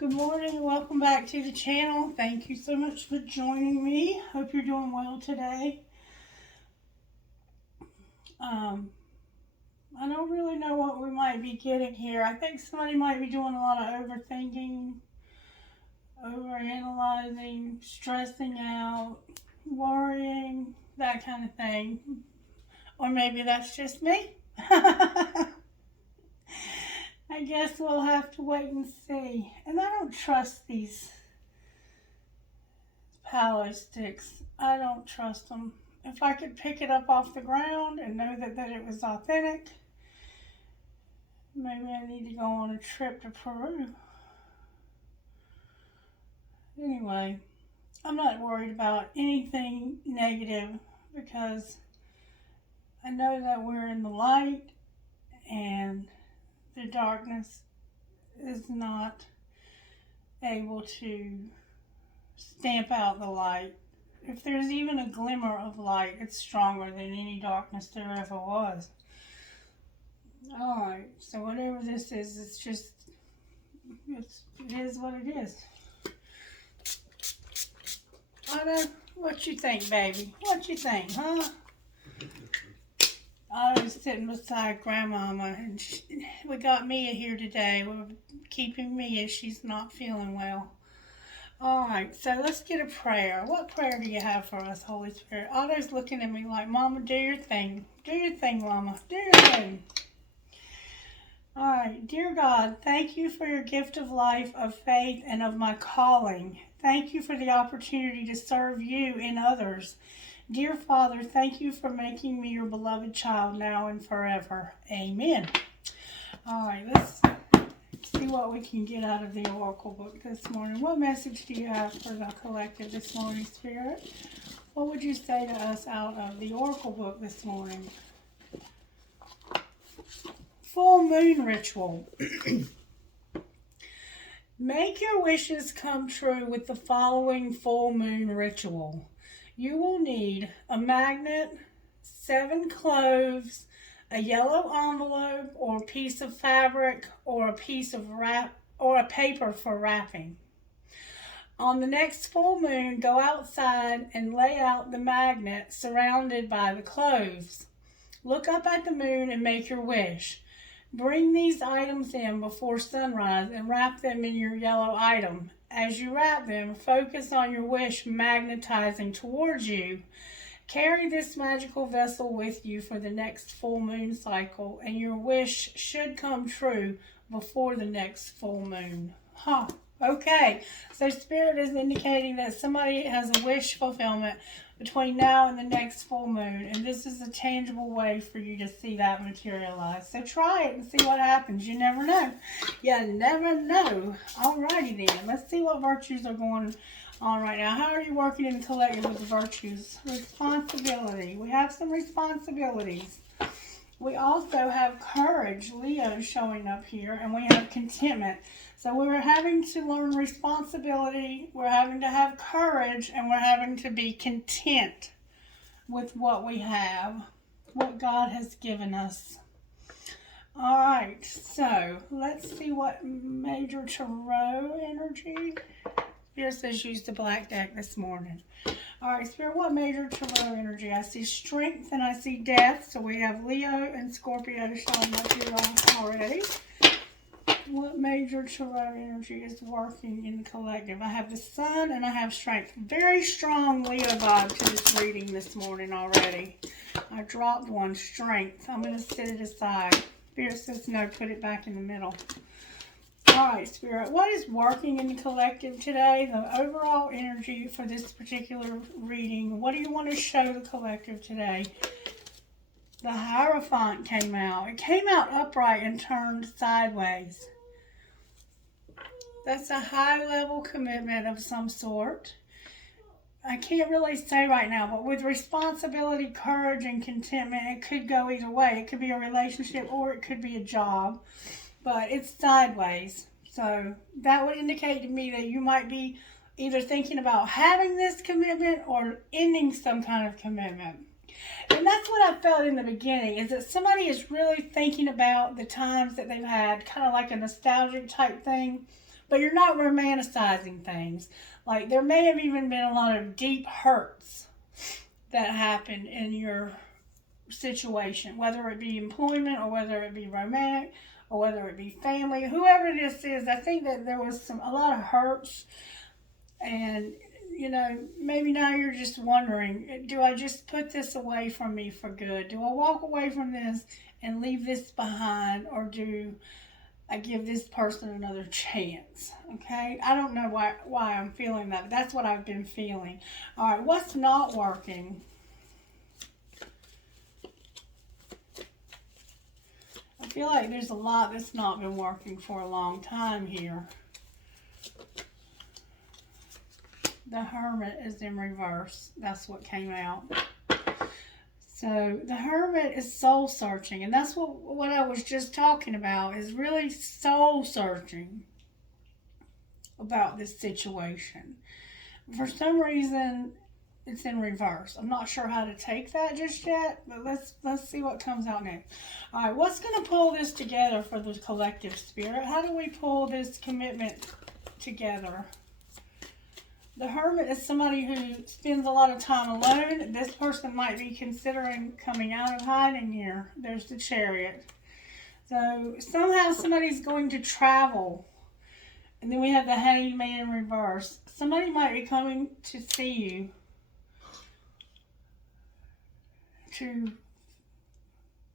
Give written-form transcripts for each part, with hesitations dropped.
Good morning and welcome back to the channel. Thank you so much for joining me. Hope you're doing well today. I don't really know what we might be getting here. I think somebody might be doing a lot of overthinking, overanalyzing, stressing out, worrying, that kind of thing. Or maybe that's just me. I guess we'll have to wait and see. And I don't trust these Palo sticks. I don't trust them. If I could pick it up off the ground and know that it was authentic, maybe I need to go on a trip to Peru. Anyway, I'm not worried about anything negative because I know that we're in the light and the darkness is not able to stamp out the light. If there's even a glimmer of light, it's stronger than any darkness there ever was. Alright, so whatever this is, it is what it is. Otto, what you think, baby? What you think, huh? Otto's sitting beside Grandmama, and we got Mia here today. We're keeping Mia. She's not feeling well. Alright, so let's get a prayer. What prayer do you have for us, Holy Spirit? Otto's looking at me like, Mama, do your thing. Do your thing, Mama. Do your thing. Alright, dear God, thank you for your gift of life, of faith, and of my calling. Thank you for the opportunity to serve you and others. Dear Father, thank you for making me your beloved child now and forever. Amen. Alright, let's see what we can get out of the Oracle book this morning. What message do you have for the collective this morning, Spirit? What would you say to us out of the Oracle book this morning? Full Moon Ritual. Make your wishes come true with the following full moon ritual. You will need a magnet, 7 cloves, a yellow envelope or a piece of fabric or a piece of wrap or a paper for wrapping. On the next full moon, go outside and lay out the magnet surrounded by the cloves. Look up at the moon and make your wish. Bring these items in before sunrise and wrap them in your yellow item. As you wrap them, focus on your wish magnetizing towards you. Carry this magical vessel with you for the next full moon cycle, and your wish should come true before the next full moon. Okay, so Spirit is indicating that somebody has a wish fulfillment between now and the next full moon, and this is a tangible way for you to see that materialize. So try it and see what happens. You never know. You never know. Alrighty then, let's see what virtues are going on right now. How are you working in the collective with the virtues? Responsibility. We have some responsibilities. We also have courage, Leo, showing up here, and we have contentment. So we're having to learn responsibility, we're having to have courage, and we're having to be content with what we have, what God has given us. All right, so let's see what major tarot energy. Spirit says use the black deck this morning. All right, Spirit, what major tarot energy? I see strength and I see death. So we have Leo and Scorpio showing up here already. What major tarot energy is working in the collective? I have the sun and I have strength. Very strong Leo vibe to this reading this morning already. I dropped one, strength. I'm going to set it aside. Spirit says no, put it back in the middle. Alright, Spirit, what is working in the collective today? The overall energy for this particular reading. What do you want to show the collective today? The Hierophant came out. It came out upright and turned sideways. That's a high-level commitment of some sort. I can't really say right now, but with responsibility, courage, and contentment, it could go either way. It could be a relationship or it could be a job. But it's sideways. So that would indicate to me that you might be either thinking about having this commitment or ending some kind of commitment. And that's what I felt in the beginning, is that somebody is really thinking about the times that they've had, kind of like a nostalgic type thing, but you're not romanticizing things. Like, there may have even been a lot of deep hurts that happened in your situation, whether it be employment or whether it be romantic or whether it be family, whoever this is. I think that there was a lot of hurts, and maybe now you're just wondering, do I just put this away from me for good? Do I walk away from this and leave this behind, or do I give this person another chance? Okay, I don't know why I'm feeling that, but that's what I've been feeling. All right, what's not working? I feel like there's a lot that's not been working for a long time here. The Hermit is in reverse. That's what came out. So the Hermit is soul searching, and that's what I was just talking about, is really soul searching about this situation. For some reason, it's in reverse. I'm not sure how to take that just yet, but let's see what comes out next. All right, what's going to pull this together for the collective spirit? How do we pull this commitment together? The Hermit is somebody who spends a lot of time alone. This person might be considering coming out of hiding here. There's the Chariot. So somehow somebody's going to travel. And then we have the Hangman in reverse. Somebody might be coming to see you to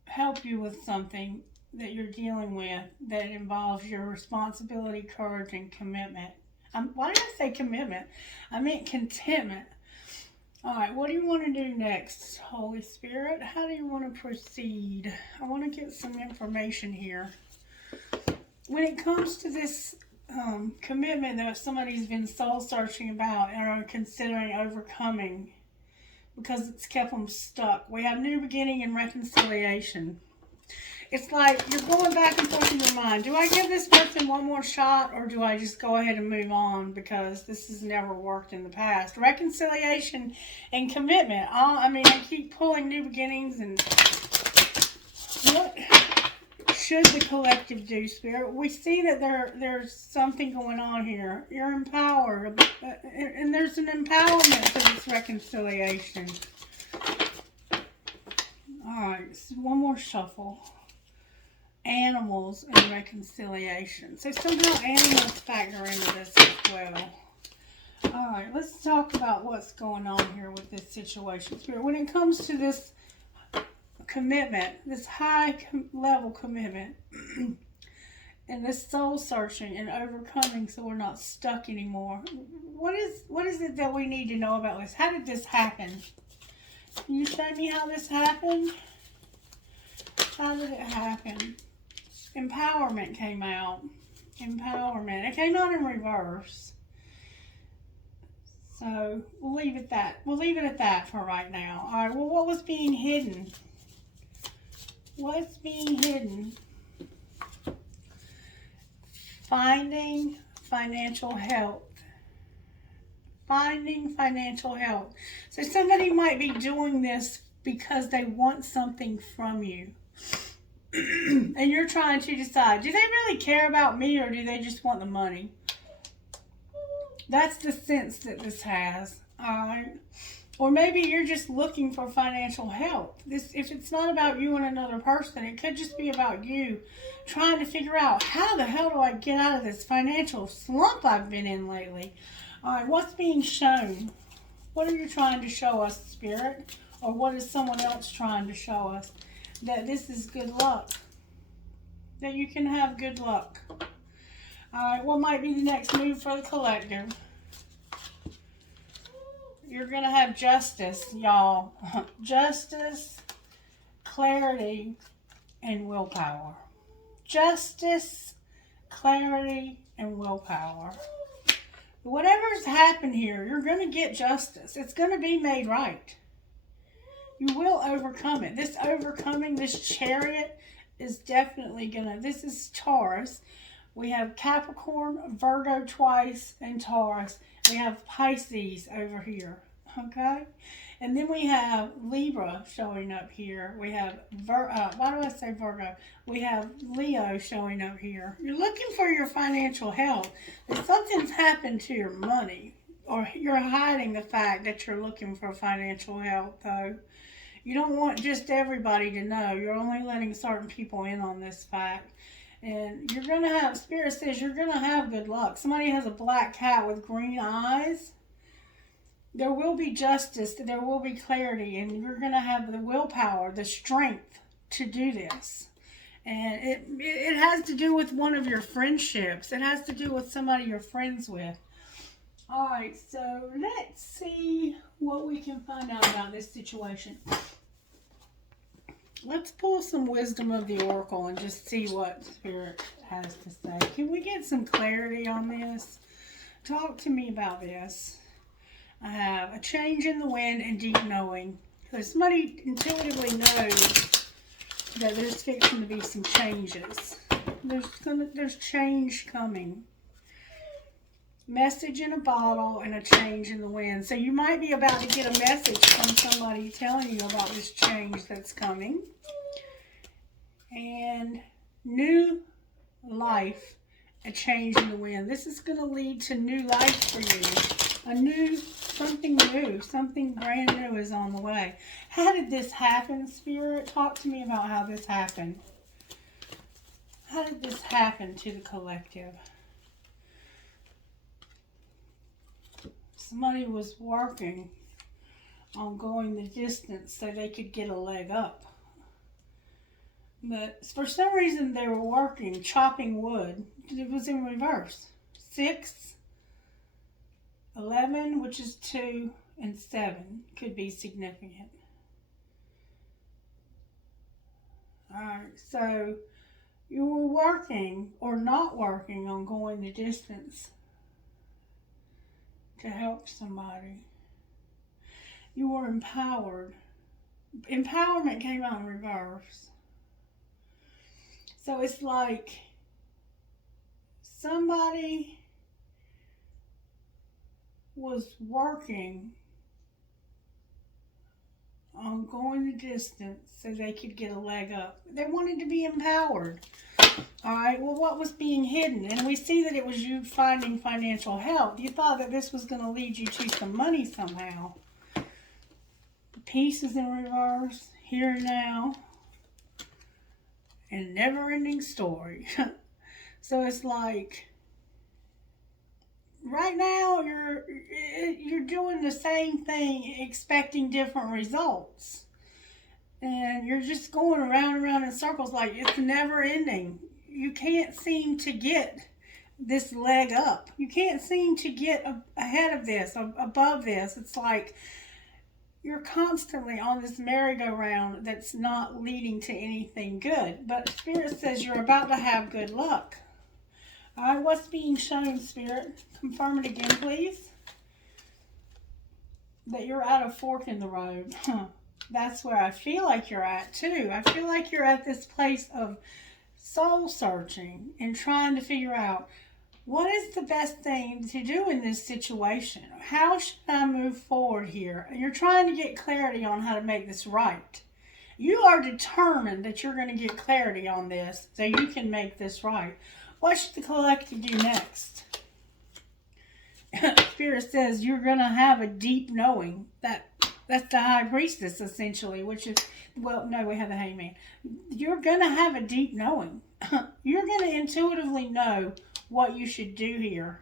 help you with something that you're dealing with that involves your responsibility, courage, and commitment. Why did I say commitment? I meant contentment. All right, what do you want to do next, Holy Spirit? How do you want to proceed? I want to get some information here. When it comes to this commitment that somebody's been soul searching about and are considering overcoming because it's kept them stuck, we have new beginning and reconciliation. It's like you're going back and forth in your mind. Do I give this person one more shot, or do I just go ahead and move on because this has never worked in the past? Reconciliation and commitment. I keep pulling new beginnings. And what should the collective do, Spirit? We see that there's something going on here. You're empowered, and there's an empowerment to this reconciliation. All right, so one more shuffle. Animals and reconciliation. So somehow animals factor into this as well. All right, let's talk about what's going on here with this situation. Spirit, when it comes to this commitment, this high level commitment, and this soul searching and overcoming so we're not stuck anymore, what is it that we need to know about this? How did this happen? Can you show me how this happened? How did it happen? Empowerment came out. Empowerment. It came out in reverse. So we'll leave it that. We'll leave it at that for right now. All right. Well, what was being hidden? What's being hidden? Finding financial health. Finding financial health. So somebody might be doing this because they want something from you. And you're trying to decide, do they really care about me, or do they just want the money? That's the sense that this has. Alright. Or maybe you're just looking for financial help. If it's not about you and another person, it could just be about you trying to figure out, how the hell do I get out of this financial slump I've been in lately? Alright, what's being shown? What are you trying to show us, Spirit? Or what is someone else trying to show us? That this is good luck. That you can have good luck. Alright, what might be the next move for the collective? You're going to have justice, y'all. Justice, clarity, and willpower. Justice, clarity, and willpower. Whatever's happened here, you're going to get justice. It's going to be made right. You will overcome it. This overcoming, this Chariot is definitely gonna, this is Taurus. We have Capricorn, Virgo twice, and Taurus. We have Pisces over here. Okay? And then we have Libra showing up here. We have, why do I say Virgo? We have Leo showing up here. You're looking for your financial health. If something's happened to your money, or you're hiding the fact that you're looking for financial health, though. You don't want just everybody to know. You're only letting certain people in on this fact. And you're going to have, Spirit says you're going to have good luck. Somebody has a black cat with green eyes. There will be justice, there will be clarity, and you're going to have the willpower, the strength to do this. And it has to do with one of your friendships. It has to do with somebody you're friends with. All right, so let's see what we can find out about this situation. Let's pull some wisdom of the Oracle and just see what Spirit has to say. Can we get some clarity on this? Talk to me about this. I have a change in the wind and deep knowing. So somebody intuitively knows that there's fixing to be some changes. There's change coming. Message in a bottle and a change in the wind. So you might be about to get a message from somebody telling you about this change that's coming. And new life, a change in the wind. This is going to lead to new life for you. Something new, something brand new is on the way. How did this happen, Spirit? Talk to me about how this happened. How did this happen to the collective? Somebody was working on going the distance so they could get a leg up. But for some reason they were working, chopping wood. It was in reverse. 6, 11, which is 2, and 7 could be significant. Alright, so you were working or not working on going the distance to help somebody. You were empowered. Empowerment came out in reverse. So it's like somebody was working on going the distance so they could get a leg up. They wanted to be empowered. All right, well, what was being hidden? And we see that it was you finding financial help. You thought that this was going to lead you to some money somehow. Peace is in reverse, here and now, and never-ending story. So it's like, right now, you're doing the same thing, expecting different results. And you're just going around and around in circles like it's never ending. You can't seem to get this leg up. You can't seem to get ahead of this, above this. It's like you're constantly on this merry-go-round that's not leading to anything good. But Spirit says you're about to have good luck. All right, what's being shown, Spirit? Confirm it again, please. That you're at a fork in the road. That's where I feel like you're at, too. I feel like you're at this place of soul searching and trying to figure out what is the best thing to do in this situation. How should I move forward here? And you're trying to get clarity on how to make this right. You are determined that you're going to get clarity on this so you can make this right. What should the collective do next? Spirit says you're going to have a deep knowing. That's the High Priestess, essentially, which is, well, no, we have the Hangman. You're going to have a deep knowing. You're going to intuitively know what you should do here.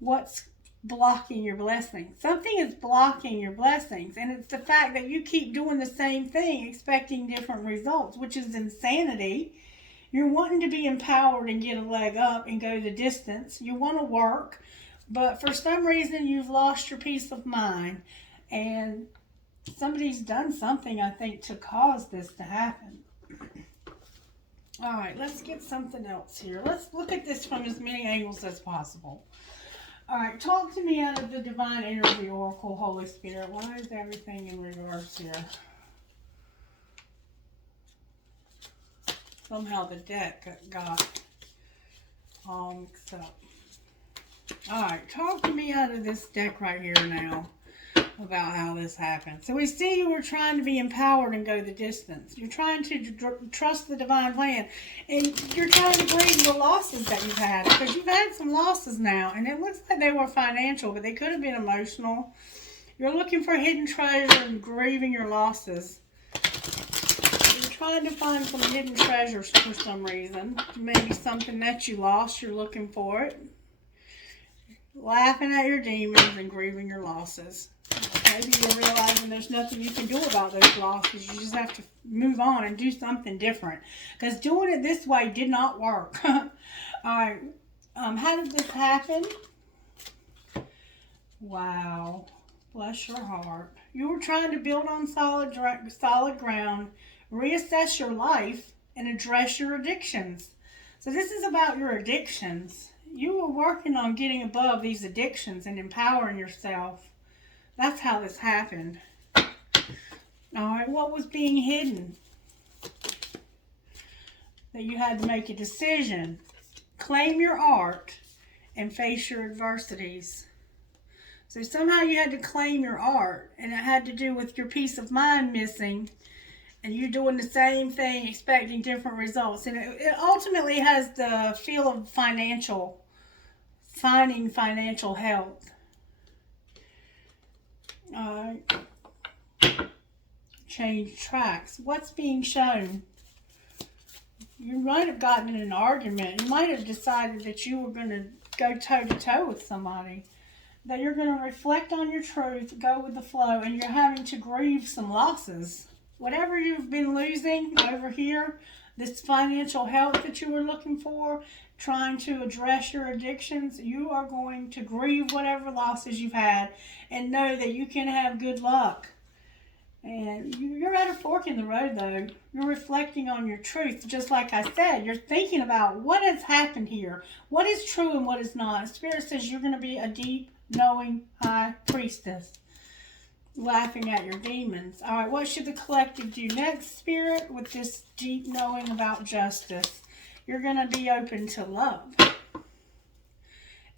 What's blocking your blessings. Something is blocking your blessings, and it's the fact that you keep doing the same thing, expecting different results, which is insanity. You're wanting to be empowered and get a leg up and go the distance. You want to work, but for some reason you've lost your peace of mind. And somebody's done something, I think, to cause this to happen. All right, let's get something else here. Let's look at this from as many angles as possible. All right, talk to me out of the Divine Energy Oracle, Holy Spirit. Why is everything in reverse here? Somehow the deck got all mixed up. All right, talk to me out of this deck right here now. about how this happened. So we see you were trying to be empowered and go the distance. You're trying to trust the divine plan. And you're trying to grieve the losses that you've had. Because you've had some losses now. And it looks like they were financial, but they could have been emotional. You're looking for hidden treasure and grieving your losses. You're trying to find some hidden treasures for some reason. Maybe something that you lost, you're looking for it. Laughing at your demons and grieving your losses. Maybe you're realizing there's nothing you can do about those losses. You just have to move on and do something different. Because doing it this way did not work. Alright. How did this happen? Wow. Bless your heart. You were trying to build on solid ground, reassess your life, and address your addictions. So this is about your addictions. You were working on getting above these addictions and empowering yourself. That's how this happened. Alright, what was being hidden? That you had to make a decision. Claim your art and face your adversities. So somehow you had to claim your art, and it had to do with your peace of mind missing, and you doing the same thing, expecting different results. And it ultimately has the feel of finding financial health. Change tracks. What's being shown? You might have gotten in an argument. You might have decided that you were going to go toe-to-toe with somebody. That you're going to reflect on your truth, go with the flow, and you're having to grieve some losses. Whatever you've been losing over here, this financial health that you were looking for, trying to address your addictions, you are going to grieve whatever losses you've had and know that you can have good luck. And you're at a fork in the road, though. You're reflecting on your truth. Just like I said, you're thinking about what has happened here. What is true and what is not. Spirit says you're going to be a deep, knowing high priestess. Laughing at your demons. All right, what should the collective do next, Spirit, with this deep knowing about justice? You're going to be open to love.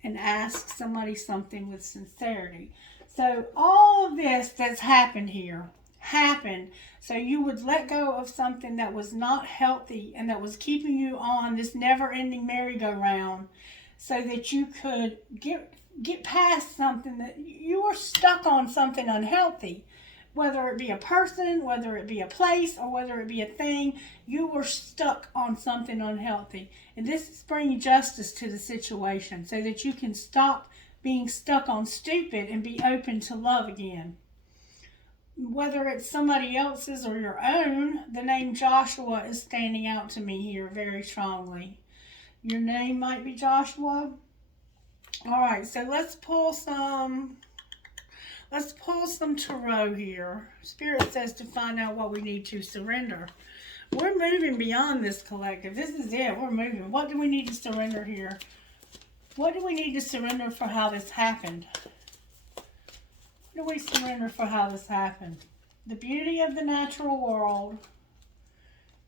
And ask somebody something with sincerity. So all of this that's happened here happened so you would let go of something that was not healthy and that was keeping you on this never-ending merry-go-round so that you could get past something that you were stuck on, something unhealthy. Whether it be a person, whether it be a place, or whether it be a thing, you were stuck on something unhealthy. And this is bringing justice to the situation so that you can stop being stuck on stupid and be open to love again. Whether it's somebody else's or your own, the name Joshua is standing out to me here very strongly. Your name might be Joshua. All right, so let's pull some tarot here. Spirit says to find out what we need to surrender. We're moving beyond this collective. This is it. We're moving. What do we need to surrender here? What do we need to surrender for how this happened? What do we surrender for how this happened? The beauty of the natural world,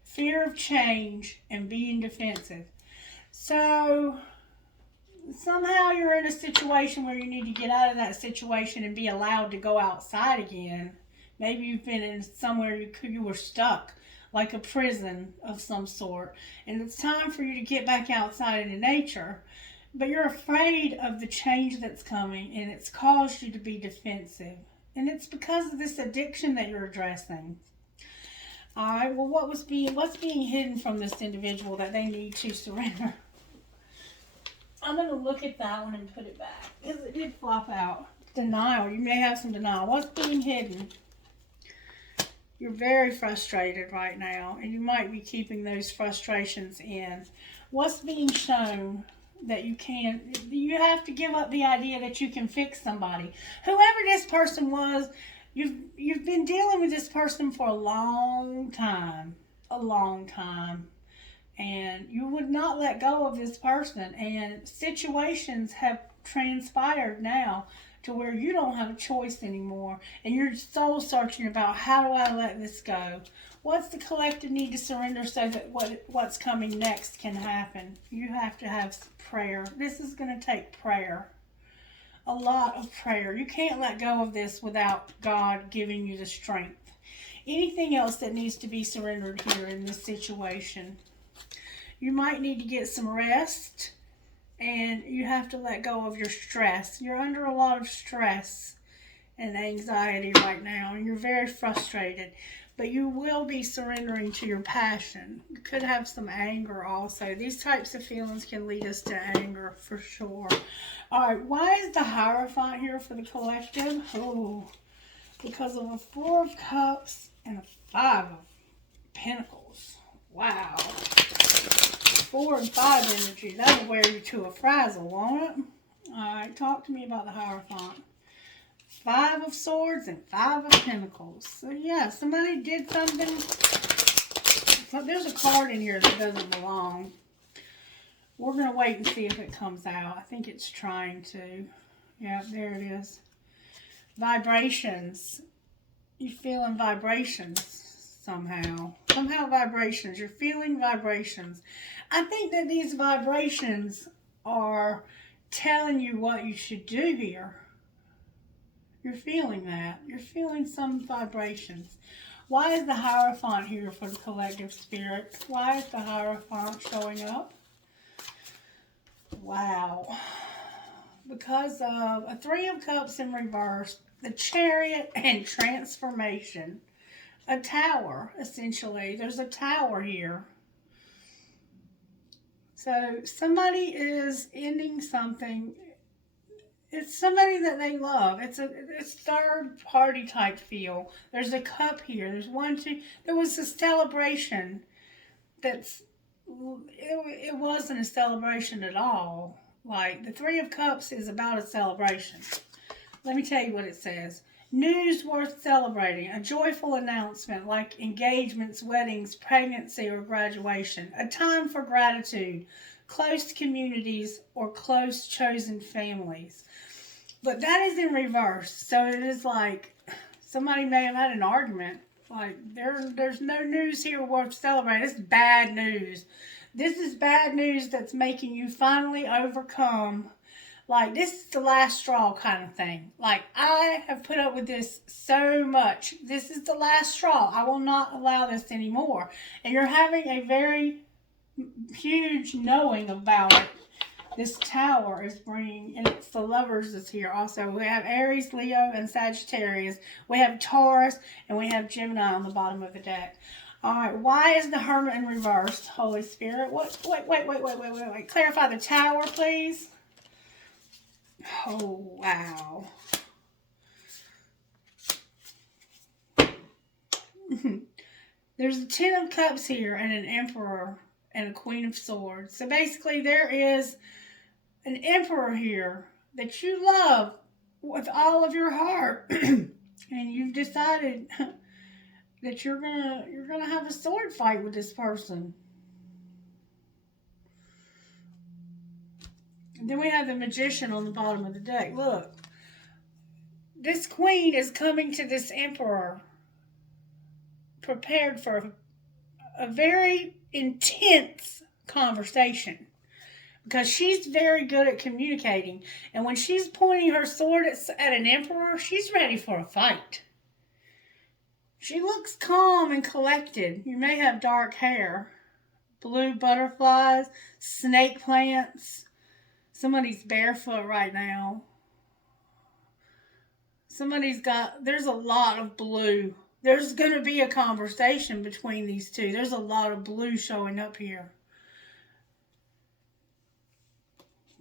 fear of change, and being defensive. So somehow you're in a situation where you need to get out of that situation and be allowed to go outside again. Maybe you've been in somewhere you were stuck, like a prison of some sort. And it's time for you to get back outside into nature. But you're afraid of the change that's coming, and it's caused you to be defensive. And it's because of this addiction that you're addressing. All right, well, what's being hidden from this individual that they need to surrender? I'm going to look at that one and put it back, because it did flop out. Denial. You may have some denial. What's being hidden? You're very frustrated right now, and you might be keeping those frustrations in. What's being shown? That you have to give up the idea that you can fix somebody. Whoever this person was, you've been dealing with this person for a long time, and you would not let go of this person, and situations have transpired now to where you don't have a choice anymore, and you're soul searching about how do I let this go. What's the collective need to surrender so that what's coming next can happen? You have to have prayer. This is going to take prayer. a lot of prayer. You can't let go of this without God giving you the strength. Anything else that needs to be surrendered here in this situation? You might need to get some rest, and you have to let go of your stress. You're under a lot of stress and anxiety right now, and you're very frustrated. But you will be surrendering to your passion. You could have some anger also. These types of feelings can lead us to anger for sure. All right, why is the Hierophant here for the collective? Oh, because of a Four of Cups and a Five of Pentacles. Wow. 4 and 5 energy. That'll wear you to a frazzle, won't it? All right, talk to me about the Hierophant. 5 of Swords and 5 of Pentacles. So yeah, somebody did something. There's a card in here that doesn't belong. We're going to wait and see if it comes out. I think it's trying to. Yeah, there it is. Vibrations. You're feeling vibrations somehow. Somehow vibrations. You're feeling vibrations. I think that these vibrations are telling you what you should do here. You're feeling that. You're feeling some vibrations. Why is the Hierophant here for the collective spirit? Why is the Hierophant showing up? Wow. Because of a 3 of Cups in reverse, the Chariot, and transformation. A tower, essentially. There's a tower here. So somebody is ending something. It's somebody that they love. It's third party type feel. There's a cup here. There's 1, 2. There was a celebration it wasn't a celebration at all. Like, the 3 of Cups is about a celebration. Let me tell you what it says. News worth celebrating. A joyful announcement like engagements, weddings, pregnancy, or graduation. A time for gratitude. Close communities or close chosen families. But that is in reverse. So it is like somebody may have had an argument. Like, there's no news here worth celebrating. It's bad news. This is bad news that's making you finally overcome. Like, this is the last straw kind of thing. Like, I have put up with this so much. This is the last straw. I will not allow this anymore. And you're having a very huge knowing about it. This tower is bringing, and it's the Lovers is here also. We have Aries, Leo, and Sagittarius. We have Taurus, and we have Gemini on the bottom of the deck. All right, why is the Hermit in reverse, Holy Spirit? Wait. Clarify the tower, please. Oh, wow. There's a 10 of Cups here and an Emperor and a Queen of Swords. So basically there is an Emperor here that you love with all of your heart. And you've decided that you're gonna have a sword fight with this person. And then we have the Magician on the bottom of the deck. Look, this Queen is coming to this Emperor prepared for a very intense conversation. Because she's very good at communicating. And when she's pointing her sword at an Emperor, she's ready for a fight. She looks calm and collected. You may have dark hair. Blue butterflies, snake plants. Somebody's barefoot right now. There's a lot of blue. There's going to be a conversation between these two. There's a lot of blue showing up here.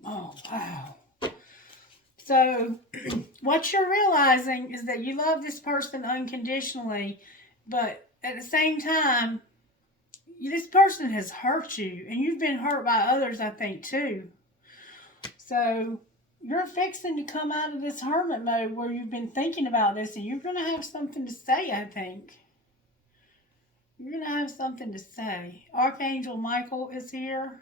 Oh, wow. So, what you're realizing is that you love this person unconditionally, but at the same time, this person has hurt you, and you've been hurt by others, I think, too. So, you're fixing to come out of this hermit mode where you've been thinking about this, and you're going to have something to say, I think. You're going to have something to say. Archangel Michael is here.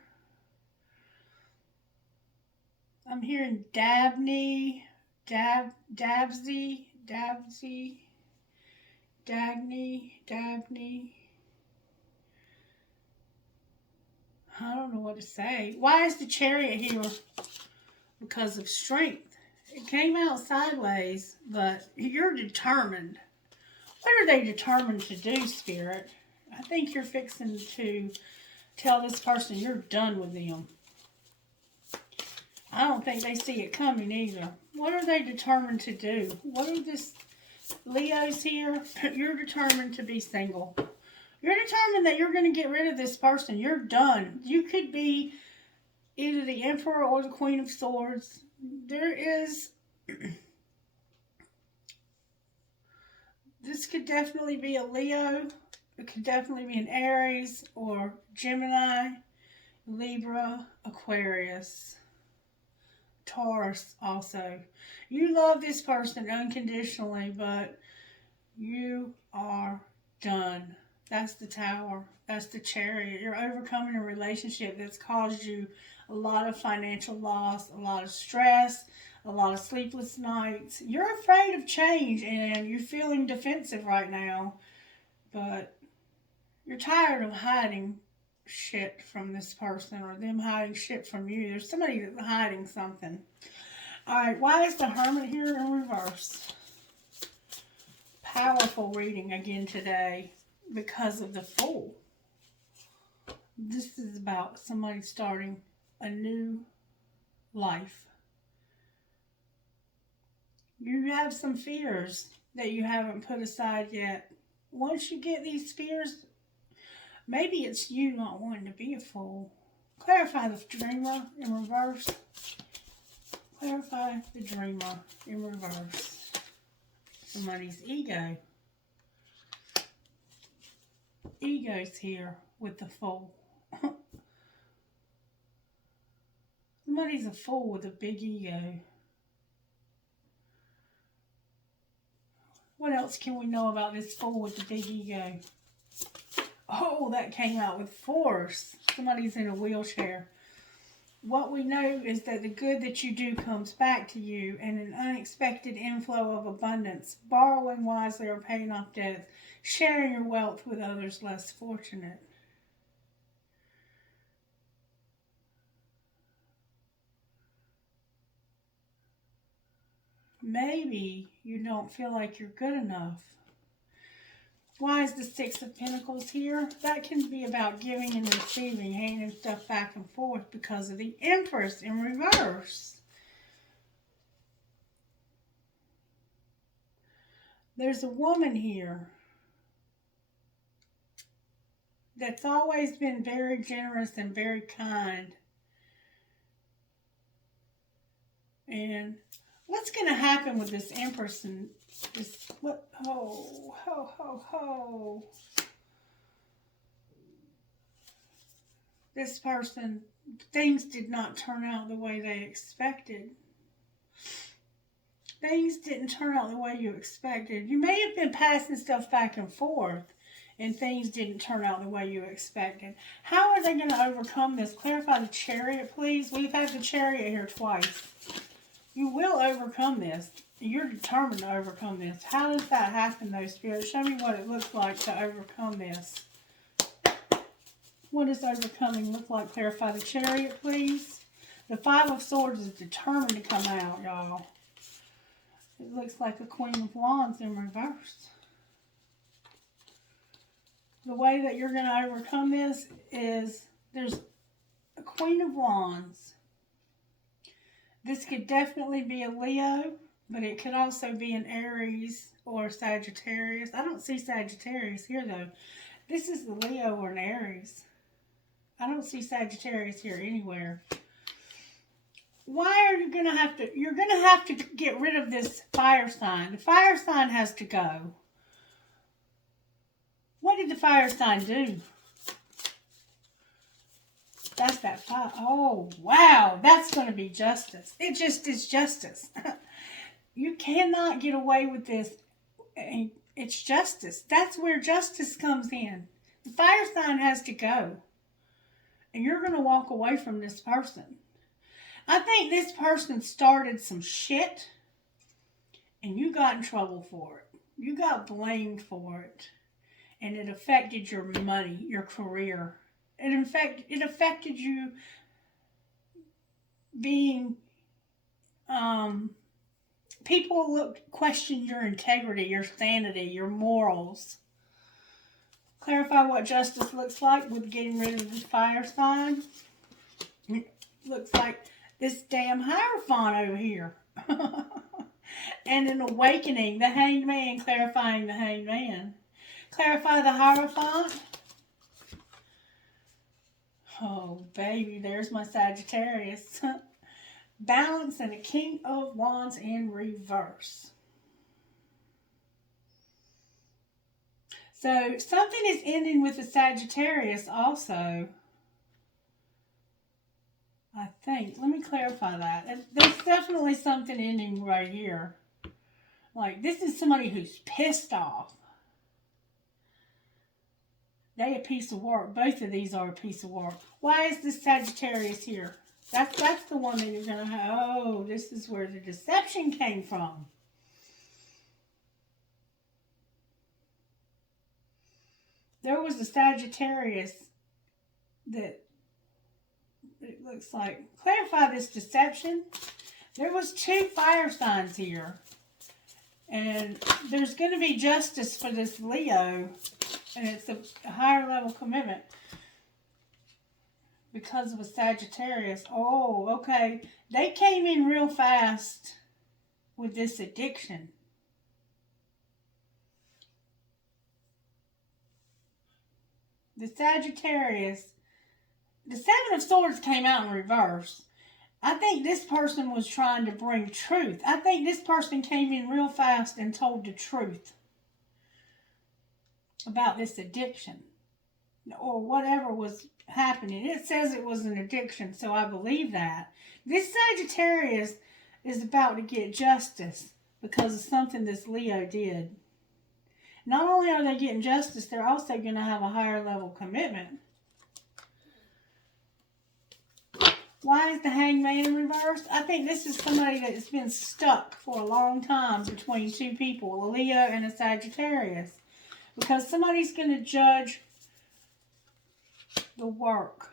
I'm hearing Dabney, Dabsy, Dagny. I don't know what to say. Why is the Chariot here? Because of strength. It came out sideways, but you're determined. What are they determined to do, Spirit? I think you're fixing to tell this person you're done with them. I don't think they see it coming either. What are they determined to do? What are this Leos here? You're determined to be single. You're determined that you're going to get rid of this person. You're done. You could be either the Emperor or the Queen of Swords. There is... This could definitely be a Leo. It could definitely be an Aries or Gemini, Libra, Aquarius, Taurus also. You love this person unconditionally, but you are done. That's the Tower. That's the Chariot. You're overcoming a relationship that's caused you a lot of financial loss, a lot of stress, a lot of sleepless nights. You're afraid of change and you're feeling defensive right now, but you're tired of hiding shit from this person or them hiding shit from you. There's somebody that's hiding something. Alright, why is the Hermit here in reverse? Powerful reading again today because of the Fool. This is about somebody starting a new life. You have some fears that you haven't put aside yet. Once you get these fears, maybe it's you not wanting to be a fool. Clarify the Dreamer in reverse. Clarify the Dreamer in reverse. Somebody's ego. Ego's here with the Fool. Somebody's a fool with a big ego. What else can we know about this Fool with the big ego? Oh, that came out with force. Somebody's in a wheelchair. What we know is that the good that you do comes back to you and an unexpected inflow of abundance, borrowing wisely or paying off debts, sharing your wealth with others less fortunate. Maybe you don't feel like you're good enough. Why is the Six of Pentacles here? That can be about giving and receiving, handing stuff back and forth because of the Empress in reverse. There's a woman here that's always been very generous and very kind. And what's going to happen with this Empress and this, what, ho, ho, ho, ho. This person, things did not turn out the way they expected. Things didn't turn out the way you expected. You may have been passing stuff back and forth and things didn't turn out the way you expected. How are they going to overcome this? Clarify the Chariot, please. We've had the Chariot here twice. You will overcome this. You're determined to overcome this. How does that happen, though, Spirit? Show me what it looks like to overcome this. What does overcoming look like? Clarify the Chariot, please. The Five of Swords is determined to come out, y'all. It looks like a Queen of Wands in reverse. The way that you're going to overcome this is there's a Queen of Wands. This could definitely be a Leo, but it could also be an Aries or Sagittarius. I don't see Sagittarius here, though. This is the Leo or an Aries. I don't see Sagittarius here anywhere. Why are you going to have to... You're going to have to get rid of this fire sign. The fire sign has to go. What did the fire sign do? That's that fire. Oh, wow. That's going to be justice. It just is justice. You cannot get away with this. It's justice. That's where justice comes in. The fire sign has to go. And you're going to walk away from this person. I think this person started some shit. And you got in trouble for it. You got blamed for it. And it affected your money, your career. It affected you being, people question your integrity, your sanity, your morals. Clarify what justice looks like with getting rid of the fire sign. Looks like this damn Hierophant over here. And an awakening, the Hanged Man, clarifying the Hanged Man. Clarify the Hierophant. Oh, baby, there's my Sagittarius. Balance and a King of Wands in reverse. So something is ending with the Sagittarius also. I think. Let me clarify that. There's definitely something ending right here. Like, this is somebody who's pissed off. They a piece of work. Both of these are a piece of work. Why is this Sagittarius here? That's the one that you're going to have. Oh, this is where the deception came from. There was a Sagittarius that it looks like. Clarify this deception. There was 2 fire signs here. And there's going to be justice for this Leo. And it's a higher level commitment. Because of a Sagittarius. Oh, okay. They came in real fast with this addiction. The Sagittarius. The 7 of Swords came out in reverse. I think this person was trying to bring truth. I think this person came in real fast and told the truth about this addiction. Or whatever was happening. It says it was an addiction, so I believe that. This Sagittarius is about to get justice because of something this Leo did. Not only are they getting justice, they're also going to have a higher level commitment. Why is the Hangman reversed? I think this is somebody that's been stuck for a long time between 2 people, a Leo and a Sagittarius. Because somebody's going to judge the work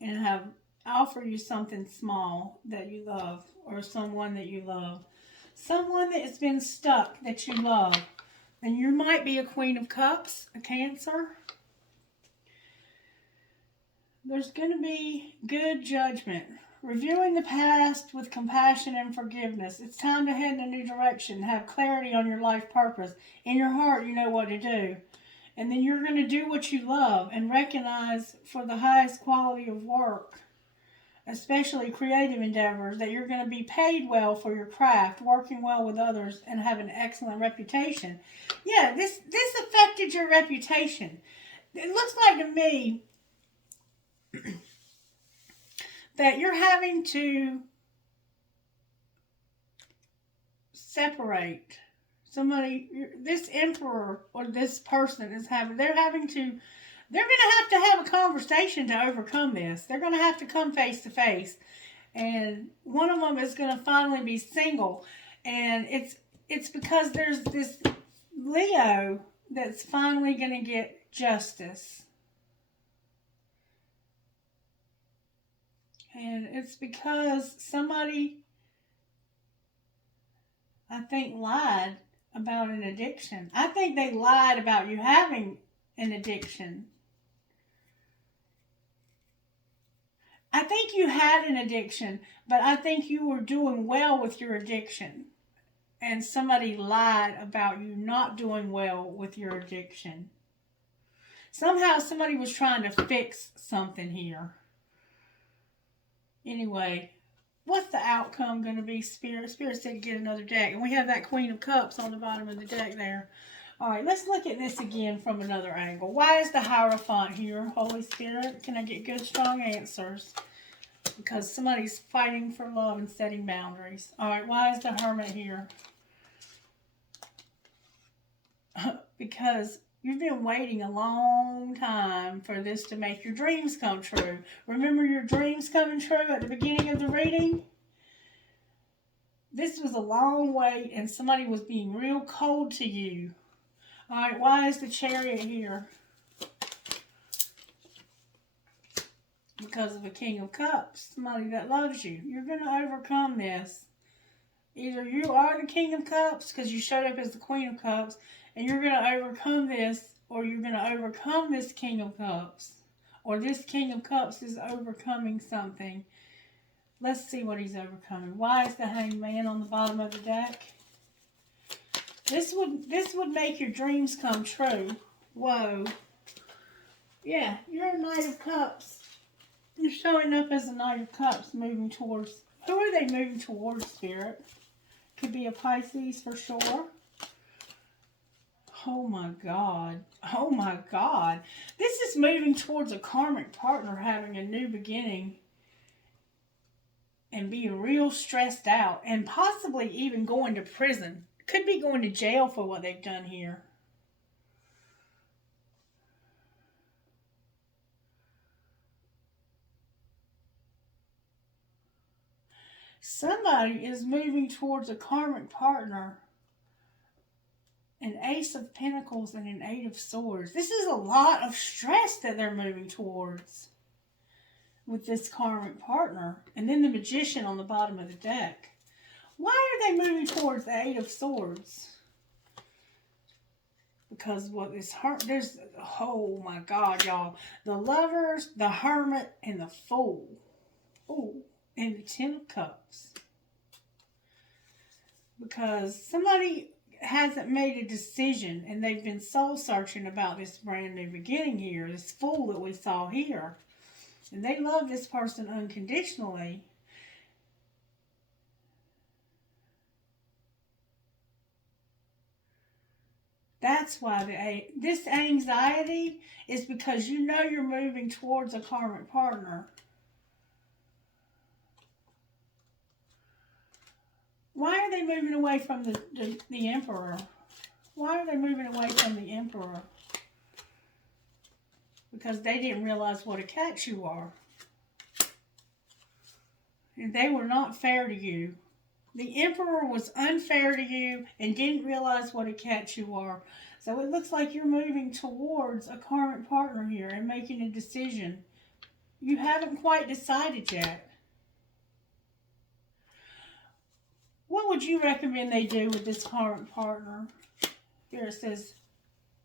and offer you something small that you love, or someone that you love. Someone that has been stuck that you love. And you might be a Queen of Cups, a Cancer. There's going to be good judgment. Reviewing the past with compassion and forgiveness. It's time to head in a new direction. Have clarity on your life purpose. In your heart, you know what to do. And then you're going to do what you love and recognize for the highest quality of work, especially creative endeavors, that you're going to be paid well for your craft, working well with others, and have an excellent reputation. Yeah, this affected your reputation. It looks like to me that you're having to separate somebody. This emperor or this person is they're going to have a conversation to overcome this. They're going to have to come face to face, and one of them is going to finally be single, and it's because there's this Leo that's finally going to get justice. And it's because somebody, I think, lied about an addiction. I think they lied about you having an addiction. I think you had an addiction, but I think you were doing well with your addiction. And somebody lied about you not doing well with your addiction. Somehow somebody was trying to fix something here. Anyway, what's the outcome going to be, Spirit? Spirit said get another deck. And we have that Queen of Cups on the bottom of the deck there. All right, let's look at this again from another angle. Why is the Hierophant here, Holy Spirit? Can I get good, strong answers? Because somebody's fighting for love and setting boundaries. All right, why is the Hermit here? Because you've been waiting a long time for this to make your dreams come true. Remember your dreams coming true at the beginning of the reading? This was a long wait, and somebody was being real cold to you. All right, why is the Chariot here? Because of a King of Cups, somebody that loves you. You're going to overcome this. Either you are the King of Cups because you showed up as the Queen of Cups and you're going to overcome this, or you're going to overcome this King of Cups. Or this King of Cups is overcoming something. Let's see what he's overcoming. Why is the Hangman on the bottom of the deck? This would make your dreams come true. Whoa. Yeah, you're a Knight of Cups. You're showing up as a Knight of Cups moving towards... Who are they moving towards, Spirit? Could be a Pisces for sure. Oh my God. Oh my God. This is moving towards a karmic partner having a new beginning and being real stressed out and possibly even going to prison. Could be going to jail for what they've done here. Somebody is moving towards a karmic partner. An Ace of Pentacles and an Eight of Swords. This is a lot of stress that they're moving towards with this karmic partner. And then the Magician on the bottom of the deck. Why are they moving towards the Eight of Swords? Because what is there's, oh my God, y'all. The Lovers, the Hermit, and the Fool. Ooh, and the Ten of Cups. Because somebody hasn't made a decision and they've been soul searching about this brand new beginning here. This Fool that we saw here. And they love this person unconditionally. That's why this anxiety is because you know you're moving towards a karmic partner. Why are they moving away from the Emperor? Why are they moving away from the Emperor? Because they didn't realize what a catch you are. And they were not fair to you. The Emperor was unfair to you and didn't realize what a catch you are. So it looks like you're moving towards a karmic partner here and making a decision. You haven't quite decided yet. What would you recommend they do with this karmic partner? Here it says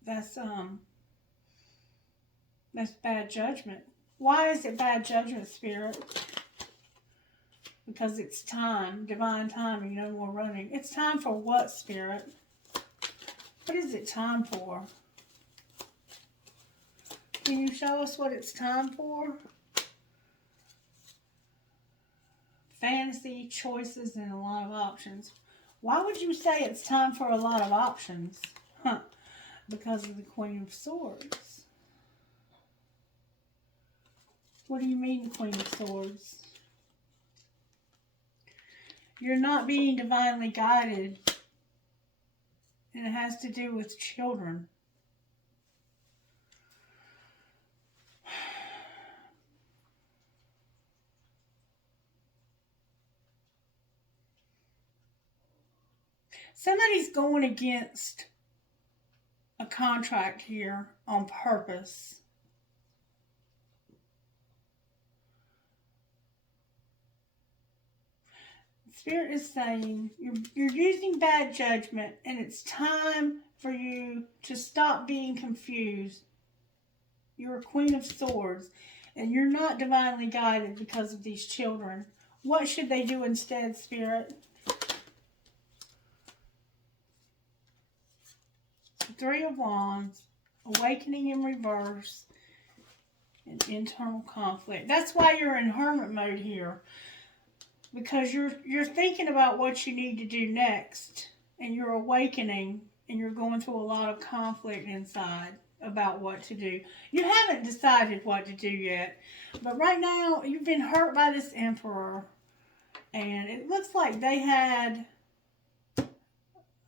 that's bad judgment. Why is it bad judgment, Spirit? Because it's time, divine timing, no more running. It's time for what, Spirit? What is it time for? Can you show us what it's time for? Fantasy, choices, and a lot of options. Why would you say it's time for a lot of options? Huh. Because of the Queen of Swords. What do you mean, the Queen of Swords? You're not being divinely guided. And it has to do with children. Somebody's going against a contract here on purpose. Spirit is saying you're using bad judgment and it's time for you to stop being confused. You're a Queen of Swords and you're not divinely guided because of these children. What should they do instead, Spirit? Three of Wands, awakening in reverse, and internal conflict. That's why you're in hermit mode here. Because you're thinking about what you need to do next, and you're awakening, and you're going through a lot of conflict inside about what to do. You haven't decided what to do yet, but right now you've been hurt by this Emperor, and it looks like they had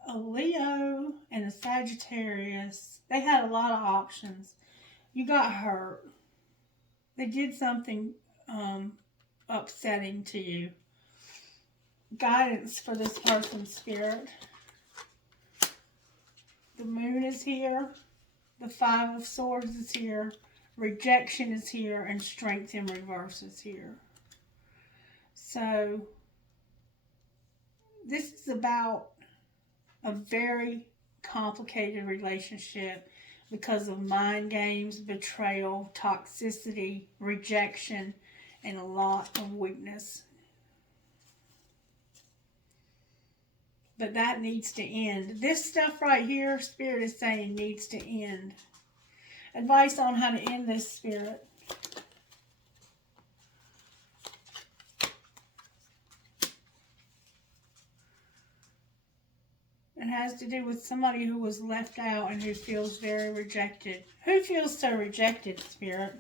a Leo and a Sagittarius. They had a lot of options. You got hurt. They did something upsetting to you. Guidance for this person's Spirit. The Moon is here. The Five of Swords is here. Rejection is here. And Strength in reverse is here. So, This is about a very complicated relationship because of mind games, betrayal, toxicity, rejection, and a lot of weakness. But that needs to end. This stuff right here, Spirit is saying, needs to end. Advice on how to end this, Spirit. It has to do with somebody who was left out and who feels very rejected. Who feels so rejected, Spirit?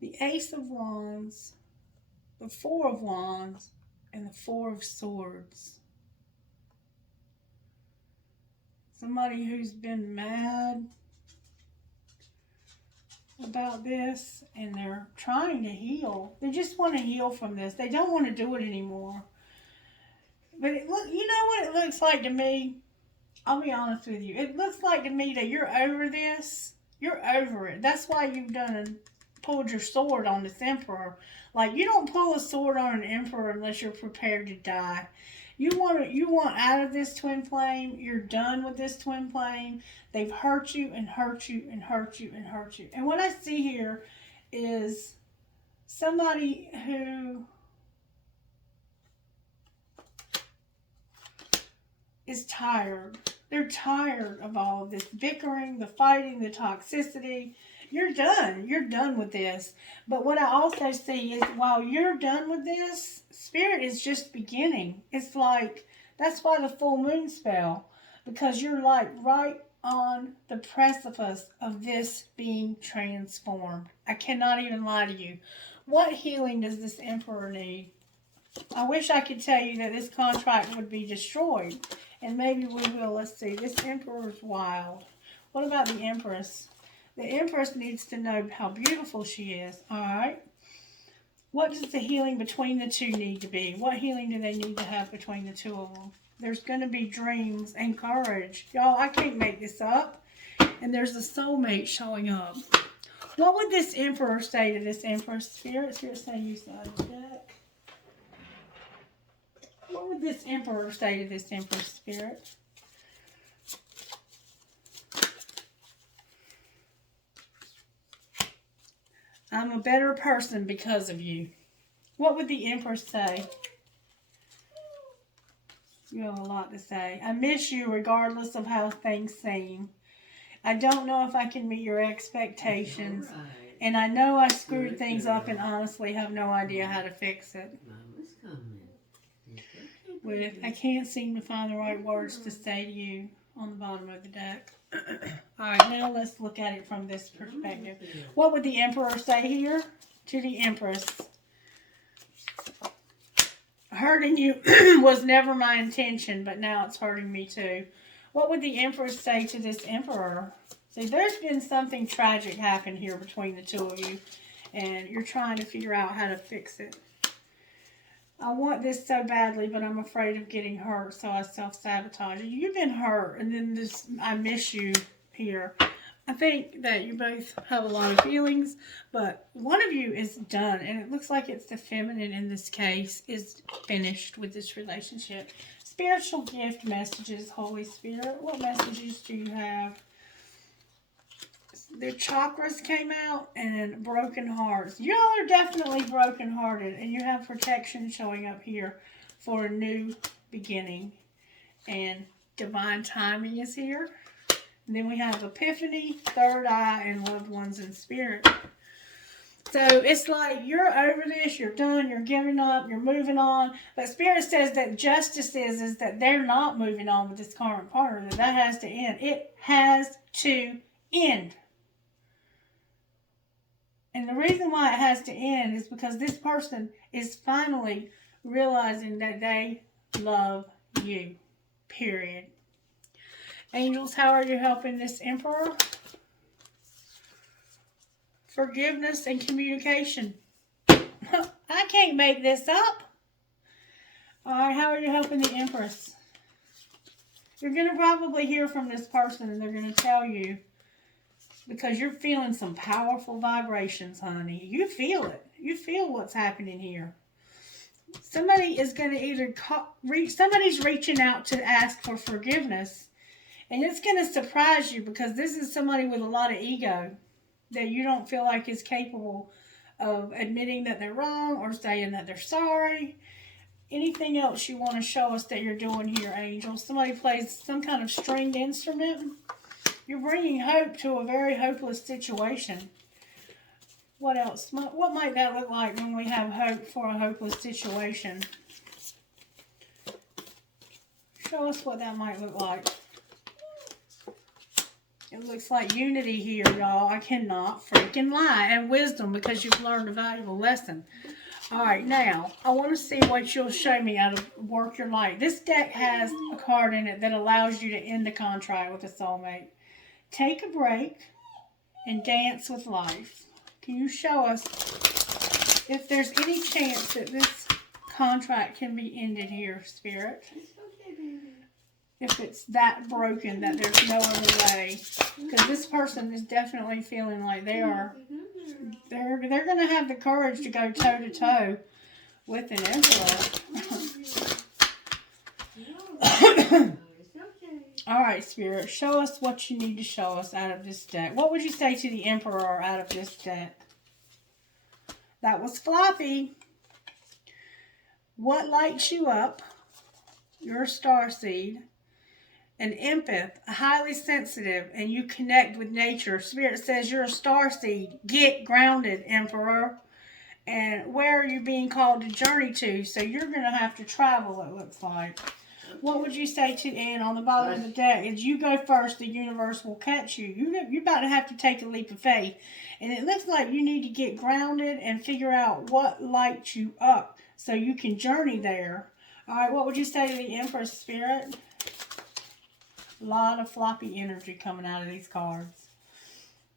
The Ace of Wands, the Four of Wands, and the Four of Swords. Somebody who's been mad about this and they're trying to heal. They just want to heal from this. They don't want to do it anymore. But you know what it looks like to me? I'll be honest with you. It looks like to me that you're over this. You're over it. That's why you've pulled your sword on this Emperor. Like, you don't pull a sword on an Emperor unless you're prepared to die. You want out of this twin flame. You're done with this twin flame. They've hurt you and hurt you and hurt you and hurt you. And what I see here is somebody who is tired. They're tired of all of this bickering, the fighting, the toxicity. You're done. You're done with this. But what I also see is while you're done with this, Spirit is just beginning. It's like, that's why the full moon spell. Because you're like right on the precipice of this being transformed. I cannot even lie to you. What healing does this Emperor need? I wish I could tell you that this contract would be destroyed. And maybe we will. Let's see. This Emperor's wild. What about the Empress? The Empress needs to know how beautiful she is. Alright. What does the healing between the two need to be? What healing do they need to have between the two of them? There's going to be dreams and courage. Y'all, I can't make this up. And there's a soulmate showing up. What would this Emperor say to this Empress? Spirit saying you side of the deck. What would this Emperor say to this Empress, Spirit? I'm a better person because of you. What would the Empress say? You have a lot to say. I miss you regardless of how things seem. I don't know if I can meet your expectations. Right. And I know I screwed things up and honestly have no idea how to fix it. I can't seem to find the right words to say to you on the bottom of the deck. Alright, now let's look at it from this perspective. What would the Emperor say here to the Empress? Hurting you was never my intention, but now it's hurting me too. What would the Empress say to this Emperor? See, there's been something tragic happen here between the two of you, and you're trying to figure out how to fix it. I want this so badly, but I'm afraid of getting hurt, so I self-sabotage. You've been hurt, and then this, I miss you here. I think that you both have a lot of feelings, but one of you is done, and it looks like it's the feminine in this case, is finished with this relationship. Spiritual gift messages, Holy Spirit. What messages do you have? The chakras came out and broken hearts. Y'all are definitely broken-hearted, and you have protection showing up here for a new beginning. And divine timing is here. And then we have epiphany, third eye, and loved ones in spirit. So it's like you're over this, you're done, you're giving up, you're moving on. But Spirit says that justice is that they're not moving on with this current partner. That has to end. It has to end. And the reason why it has to end is because this person is finally realizing that they love you. Period. Angels, how are you helping this Emperor? Forgiveness and communication. I can't make this up. Alright, how are you helping the Empress? You're going to probably hear from this person and they're going to tell you because you're feeling some powerful vibrations, honey. You feel it. You feel what's happening here. Somebody is going to either somebody's reaching out to ask for forgiveness, and it's going to surprise you because this is somebody with a lot of ego that you don't feel like is capable of admitting that they're wrong or saying that they're sorry. Anything else you want to show us that you're doing here, Angel? Somebody plays some kind of stringed instrument. You're bringing hope to a very hopeless situation. What else? What might that look like when we have hope for a hopeless situation? Show us what that might look like. It looks like unity here, y'all. I cannot freaking lie. And wisdom, because you've learned a valuable lesson. All right, now, I want to see what you'll show me out of Work Your Light. This deck has a card in it that allows you to end the contract with a soulmate. Take a break and dance with life. Can you show us if there's any chance that this contract can be ended here, Spirit? If it's that broken that there's no other way. Because this person is definitely feeling like they're going to have the courage to go toe-to-toe with an emperor. All right, Spirit, show us what you need to show us out of this deck. What would you say to the Emperor out of this deck? That was floppy. What lights you up? You're a starseed. An empath, highly sensitive, and you connect with nature. Spirit says you're a starseed. Get grounded, Emperor. And where are you being called to journey to? So you're going to have to travel, it looks like. What would you say to Anne on the bottom of the deck? As you go first, the universe will catch you. You're about to have to take a leap of faith. And it looks like you need to get grounded and figure out what lights you up so you can journey there. All right, what would you say to the Empress, Spirit? A lot of floppy energy coming out of these cards.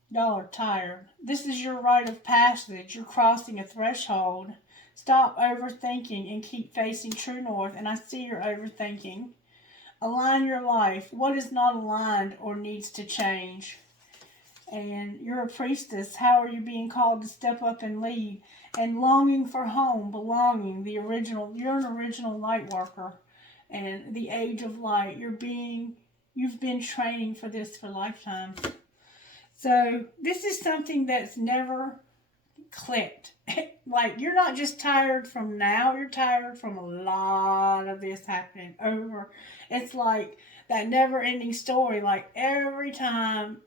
Y'all are tired. This is your rite of passage. You're crossing a threshold. Stop overthinking and keep facing true north. And I see you're overthinking. Align your life. What is not aligned or needs to change? And you're a priestess. How are you being called to step up and lead? And longing for home, belonging, you're an original light worker. And the age of light. You've been training for this for lifetimes. So this is something that's never clicked. Like, you're not just tired from now, you're tired from a lot of this happening over. It's like that never-ending story. Like, every time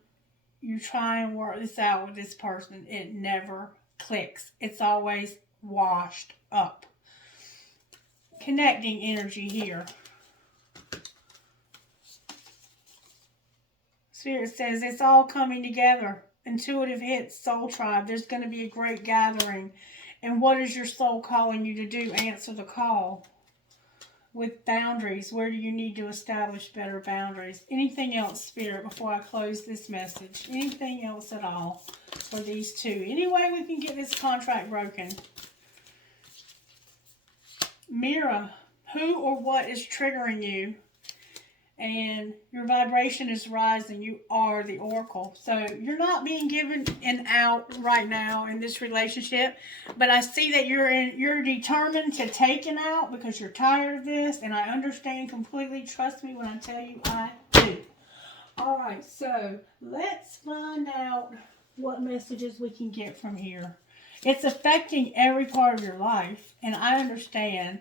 you try and work this out with this person, it never clicks. It's always washed up. Connecting energy here. Spirit says it's all coming together. Intuitive hits, soul tribe. There's going to be a great gathering. And what is your soul calling you to do? Answer the call. With boundaries, where do you need to establish better boundaries? Anything else, Spirit, before I close this message? Anything else at all for these two? Any way we can get this contract broken? Mira, who or what is triggering you? And your vibration is rising. You are the oracle. So you're not being given an out right now in this relationship. But I see that you're determined to take an out because you're tired of this. And I understand completely. Trust me when I tell you I do. All right. So let's find out what messages we can get from here. It's affecting every part of your life. And I understand.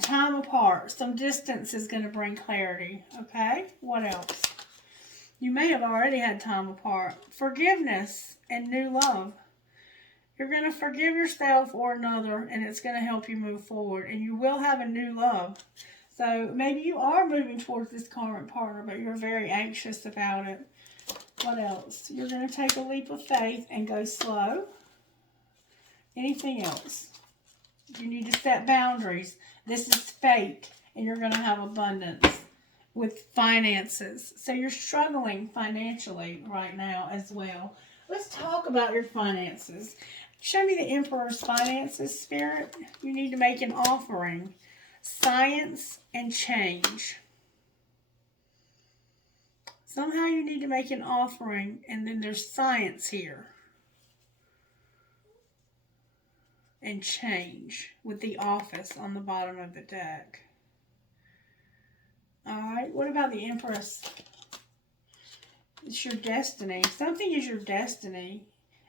Time apart. Some distance is going to bring clarity. Okay? What else? You may have already had time apart. Forgiveness and new love. You're going to forgive yourself or another, and it's going to help you move forward. And you will have a new love. So maybe you are moving towards this current partner, but you're very anxious about it. What else? You're going to take a leap of faith and go slow. Anything else? You need to set boundaries. This is fake, and you're going to have abundance with finances. So you're struggling financially right now as well. Let's talk about your finances. Show me the Emperor's finances, Spirit. You need to make an offering. Science and change. Somehow you need to make an offering, and then there's science here. And change with the office on the bottom of the deck. Alright, what about the Empress? It's your destiny. Something is your destiny,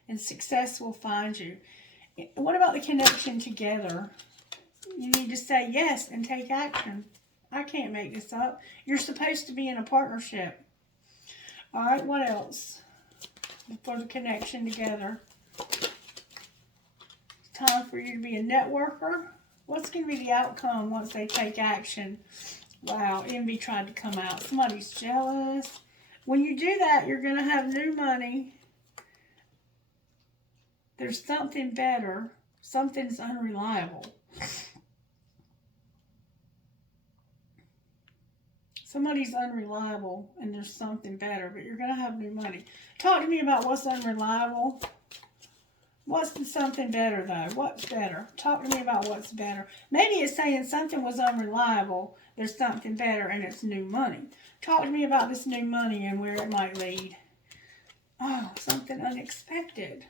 and success will find you. What about the connection together? You need to say yes and take action. I can't make this up. You're supposed to be in a partnership. Alright, what else? For the connection together. Time for you to be a networker. What's going to be the outcome once they take action? Wow, envy tried to come out. Somebody's jealous. When you do that, you're going to have new money. There's something better. Something's unreliable. Somebody's unreliable and there's something better, but you're going to have new money. Talk to me about what's unreliable. What's something better, though? What's better? Talk to me about what's better. Maybe it's saying something was unreliable, there's something better, and it's new money. Talk to me about this new money and where it might lead. Oh, something unexpected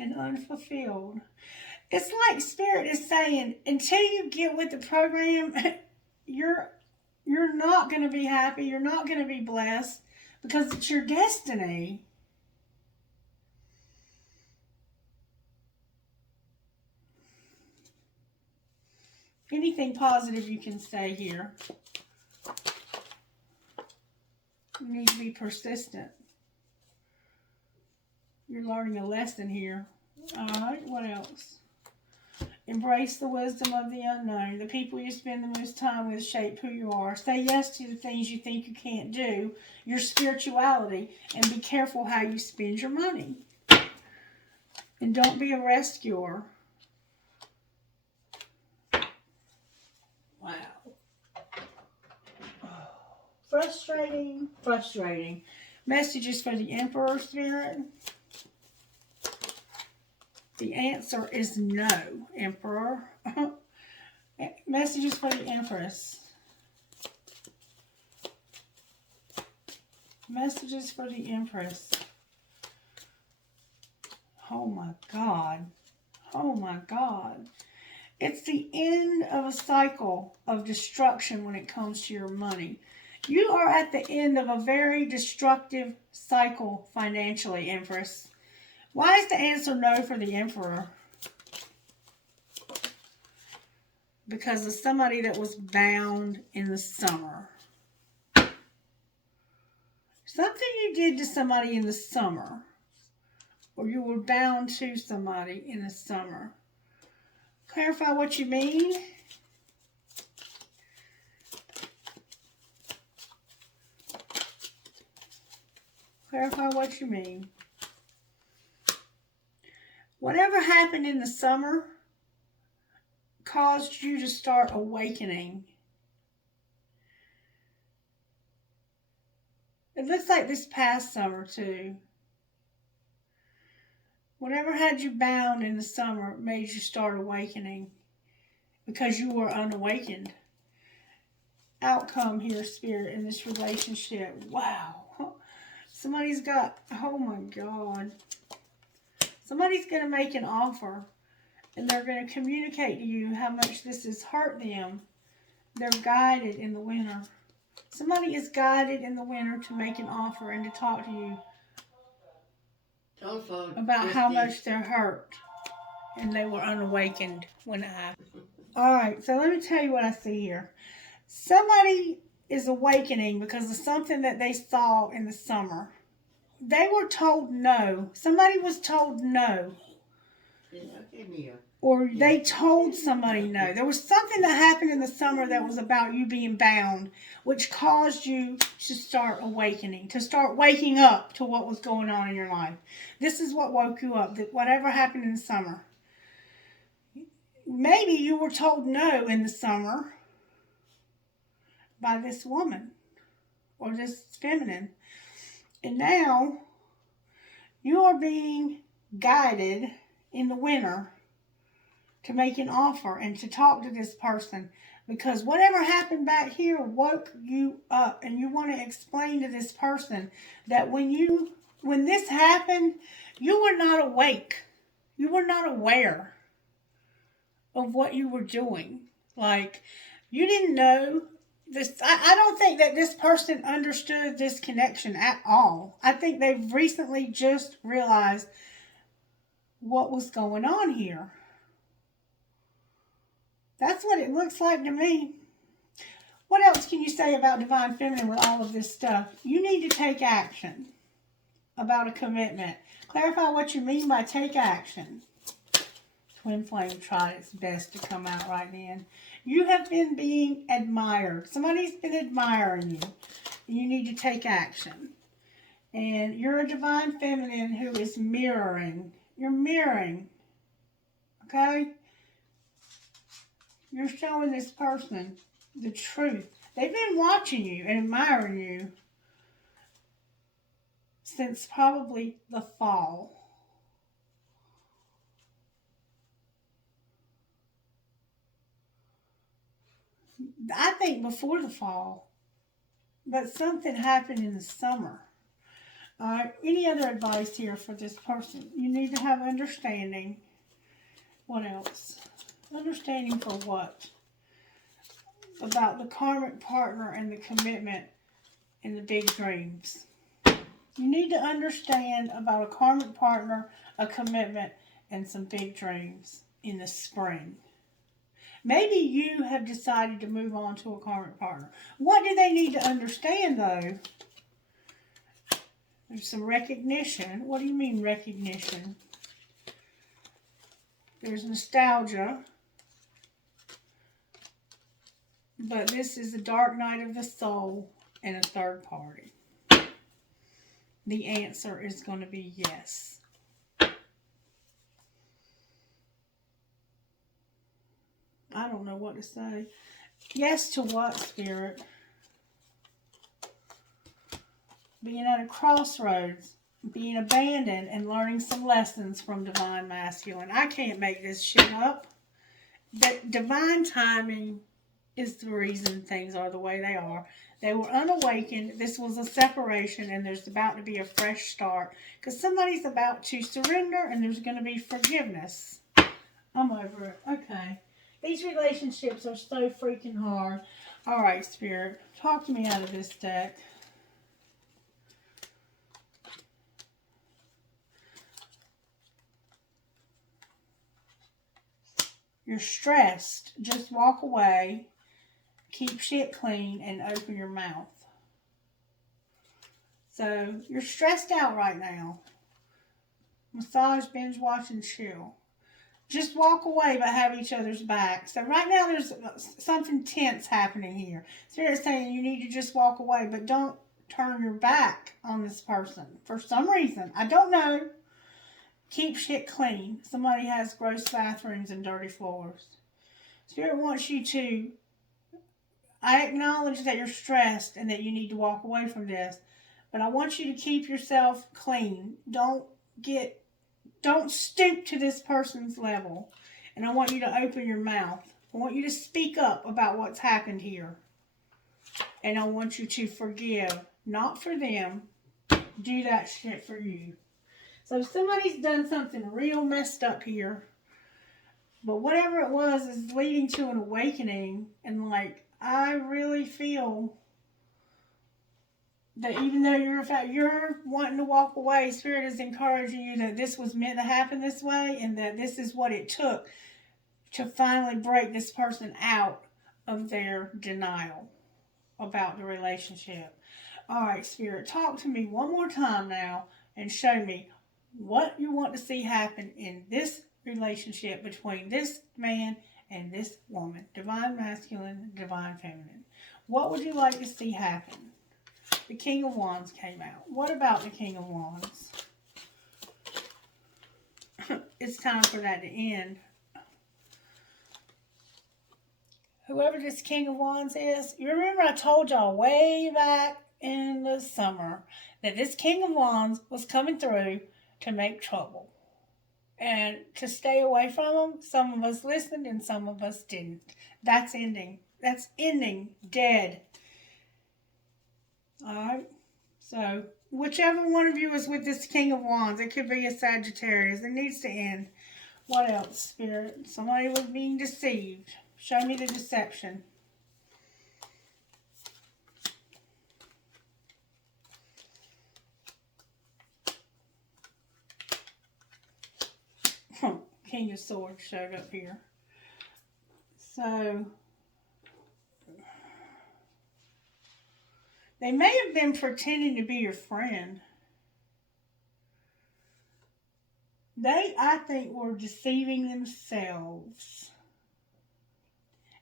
and unfulfilled. It's like Spirit is saying, until you get with the program, you're not going to be happy. You're not going to be blessed because it's your destiny. Anything positive you can say here. You need to be persistent. You're learning a lesson here. All right, what else? Embrace the wisdom of the unknown. The people you spend the most time with shape who you are. Say yes to the things you think you can't do, your spirituality, and be careful how you spend your money. And don't be a rescuer. Wow. Frustrating. Frustrating. Messages for the Emperor, Spirit. The answer is no, Emperor. Messages for the Empress. Messages for the Empress. Oh my God. Oh my God. It's the end of a cycle of destruction when it comes to your money. You are at the end of a very destructive cycle financially, Empress. Why is the answer no for the Emperor? Because of somebody that was bound in the summer. Something you did to somebody in the summer. Or you were bound to somebody in the summer. Clarify what you mean. Clarify what you mean. Whatever happened in the summer caused you to start awakening. It looks like this past summer too. Whatever had you bound in the summer made you start awakening because you were unawakened. Outcome here, Spirit, in this relationship. Wow. Somebody's got, oh my God. Somebody's going to make an offer and they're going to communicate to you how much this has hurt them. They're guided in the winter. Somebody is guided in the winter to make an offer and to talk to you about how much they're hurt and they were unawakened when it happened. All right, so let me tell you what I see here. Somebody is awakening because of something that they saw in the summer. They were told no. Somebody was told no. Or they told somebody no. There was something that happened in the summer that was about you being bound, which caused you to start awakening, to start waking up to what was going on in your life. This is what woke you up, that whatever happened in the summer. Maybe you were told no in the summer by this woman or this feminine. And now you are being guided in the winter to make an offer and to talk to this person Because whatever happened back here woke you up, and you want to explain to this person that when this happened, you were not awake. You were not aware of what you were doing. Like, you didn't know this. I don't think that this person understood this connection at all. I think they've recently just realized what was going on here. That's what it looks like to me. What else can you say about Divine Feminine with all of this stuff? You need to take action about a commitment. Clarify what you mean by take action. Twin Flame tried its best to come out right then. You have been being admired. Somebody's been admiring you. You need to take action. And you're a Divine Feminine who is mirroring. You're mirroring. Okay? You're showing this person the truth. They've been watching you and admiring you since probably the fall. I think before the fall, but something happened in the summer. All right, any other advice here for this person? You need to have understanding. What else? Understanding for what? About the karmic partner and the commitment and the big dreams. You need to understand about a karmic partner, a commitment, and some big dreams in the spring. Maybe you have decided to move on to a karmic partner. What do they need to understand, though? There's some recognition. What do you mean recognition? There's nostalgia. But this is a dark night of the soul and a third party. The answer is going to be yes. I don't know what to say. Yes to what, Spirit? Being at a crossroads, being abandoned, and learning some lessons from Divine Masculine. I can't make this shit up. That divine timing is the reason things are the way they are. They were unawakened. This was a separation, and there's about to be a fresh start. Because somebody's about to surrender, and there's going to be forgiveness. I'm over it. Okay. These relationships are so freaking hard. All right, Spirit. Talk to me out of this deck. You're stressed. Just walk away. Keep shit clean and open your mouth. So, you're stressed out right now. Massage, binge, watch, and chill. Just walk away but have each other's back. So right now there's something tense happening here. Spirit's saying you need to just walk away, but don't turn your back on this person. For some reason. I don't know. Keep shit clean. Somebody has gross bathrooms and dirty floors. Spirit wants you to... I acknowledge that you're stressed and that you need to walk away from this. But I want you to keep yourself clean. Don't stoop to this person's level. And I want you to open your mouth. I want you to speak up about what's happened here. And I want you to forgive. Not for them. Do that shit for you. So somebody's done something real messed up here. But whatever it was is leading to an awakening. And like, I really feel that even though you're wanting to walk away, Spirit is encouraging you that this was meant to happen this way and that this is what it took to finally break this person out of their denial about the relationship. All right, Spirit, talk to me one more time now and show me what you want to see happen in this relationship between this man and this woman. Divine Masculine, Divine Feminine. What would you like to see happen? The King of Wands came out. What about the King of Wands? It's time for that to end. Whoever this King of Wands is, you remember I told y'all way back in the summer that this King of Wands was coming through to make trouble. And to stay away from them, some of us listened and some of us didn't. That's ending. That's ending. Dead. Alright. So, whichever one of you is with this King of Wands, it could be a Sagittarius. It needs to end. What else, Spirit? Somebody was being deceived. Show me the deception. King of Swords showed up here. So, they may have been pretending to be your friend. They, I think, were deceiving themselves.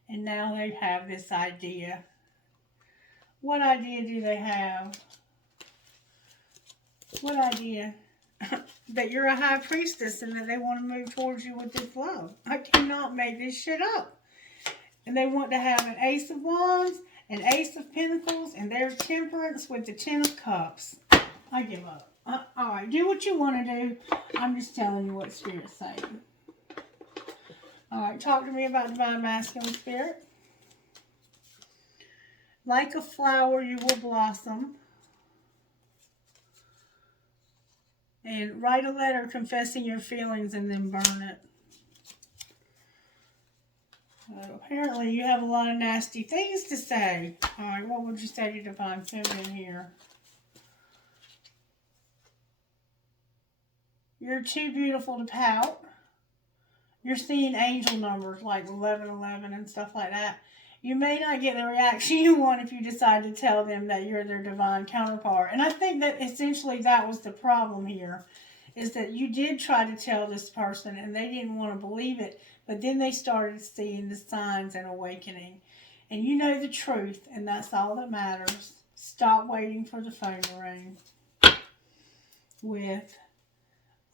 And now they have this idea. What idea do they have? What idea? That you're a high priestess and that they want to move towards you with this love. I cannot make this shit up. And they want to have an Ace of Wands, an Ace of Pentacles, and there's Temperance with the Ten of Cups. I give up. Alright, do what you want to do. I'm just telling you what Spirit's saying. Alright, talk to me about Divine Masculine Spirit. Like a flower, you will blossom. And write a letter confessing your feelings and then burn it. Apparently, you have a lot of nasty things to say. Alright, what would you say to Divine Feminine here? You're too beautiful to pout. You're seeing angel numbers like 1111 and stuff like that. You may not get the reaction you want if you decide to tell them that you're their divine counterpart. And I think that essentially that was the problem here, is that you did try to tell this person and they didn't want to believe it, but then they started seeing the signs and awakening. And you know the truth, and that's all that matters. Stop waiting for the phone to ring.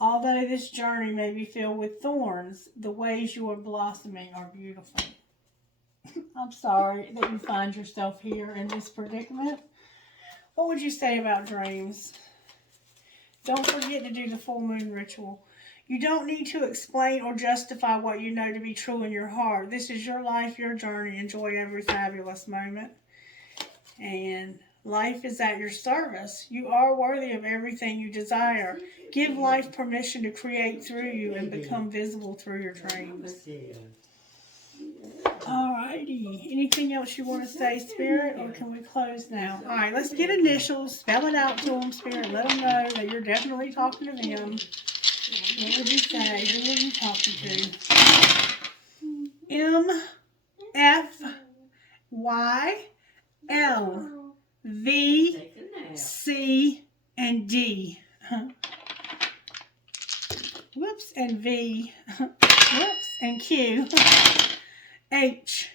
Although this journey may be filled with thorns, the ways you are blossoming are beautiful. I'm sorry that you find yourself here in this predicament. What would you say about dreams? Don't forget to do the full moon ritual. You don't need to explain or justify what you know to be true in your heart. This is your life, your journey. Enjoy every fabulous moment. And life is at your service. You are worthy of everything you desire. Give life permission to create through you and become visible through your dreams. Alrighty. Anything else you want to say, Spirit, or can we close now? Alright, let's get initials. Spell it out to them, Spirit. Let them know that you're definitely talking to them. What would you say? Who are you talking to? M, F, Y, L, V, C, and D. Whoops, and V. Whoops, and Q. H,